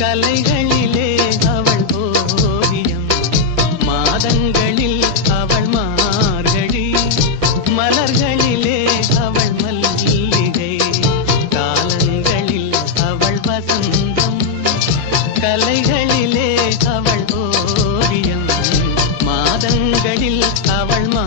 கலைகளிலே அவள் ஓவியம். மாதங்களில் அவள் மார்கழி மலர்களிலே அவள் மல்லிகை காலங்களில் அவள் வசந்தம். கலைகளிலே அவள் ஓவியம் மாதங்களில் அவள் மா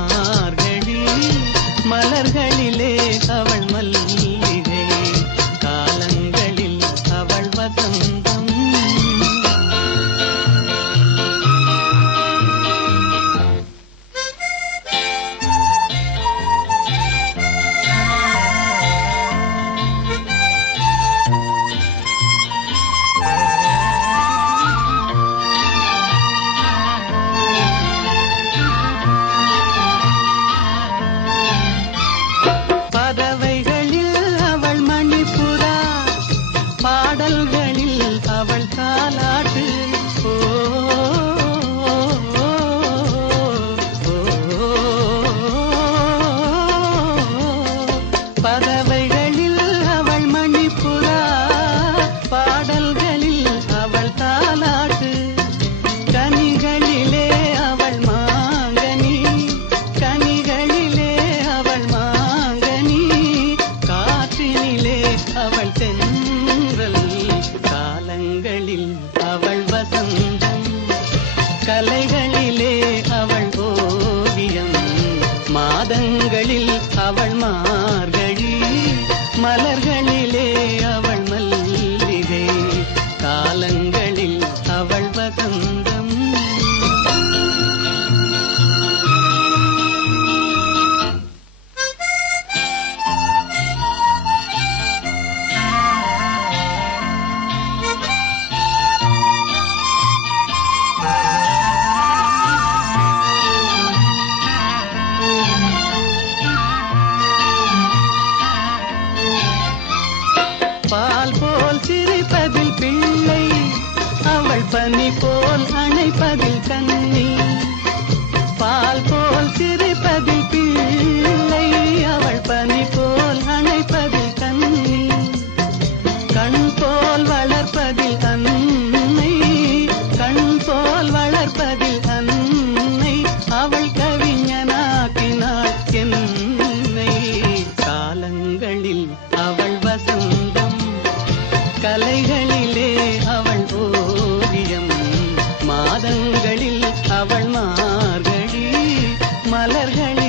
பாடல்கள் அவள் வசந்தம். கலைகளிலே அவள் ஓவியம். மாதங்களில் அவள் மார்கழி. மலர் பனி போல் அணைப்பதில் கண்ணி பால் போல் சிறு மகளில் அவள் மார்கழி மலர்களில்